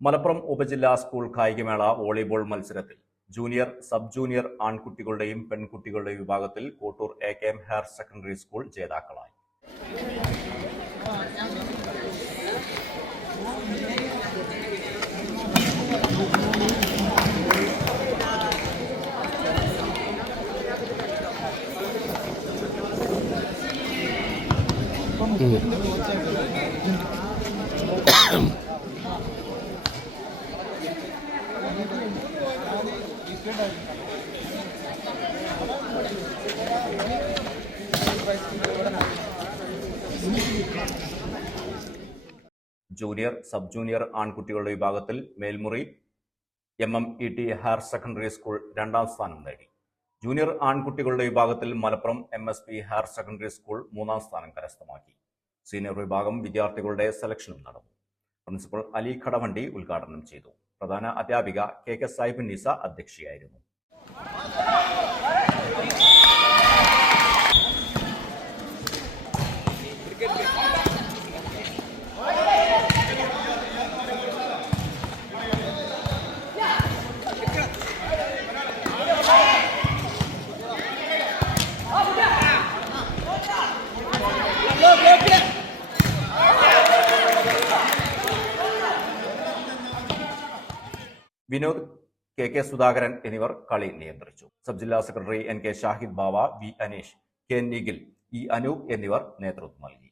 മലപ്പുറം ഉപജില്ലാ സ്കൂൾ കായികമേള വോളിബോൾ മത്സരത്തിൽ ജൂനിയർ സബ് ജൂനിയർ ആൺകുട്ടികളുടെയും പെൺകുട്ടികളുടെയും വിഭാഗത്തിൽ Kottoor A K M higher secondary school ജേതാക്കളായി. ജൂനിയർ സബ് ജൂനിയർ ആൺകുട്ടികളുടെ വിഭാഗത്തിൽ Melmuri M M E T higher secondary school രണ്ടാം സ്ഥാനം നേടി. ജൂനിയർ ആൺകുട്ടികളുടെ വിഭാഗത്തിൽ Malappuram M S P higher secondary school മൂന്നാം സ്ഥാനം കരസ്ഥമാക്കി. സീനിയർ വിഭാഗം വിദ്യാർത്ഥികളുടെ സെലക്ഷനും നടന്നു. പ്രിൻസിപ്പൽ അലി ഖടവണ്ടി ഉദ്ഘാടനം ചെയ്തു. പ്രധാന അധ്യാപിക കെ കെ സാഹിബ് നിസ അധ്യക്ഷയായിരുന്നു. വിനോദ് കെ കെ സുധാകരൻ എന്നിവർ കളി നിയന്ത്രിച്ചു. സബ് ജില്ലാ secretary N K Shahid Bava V Aneesh K Nikhil E Anoop എന്നിവർ നേതൃത്വം നൽകി.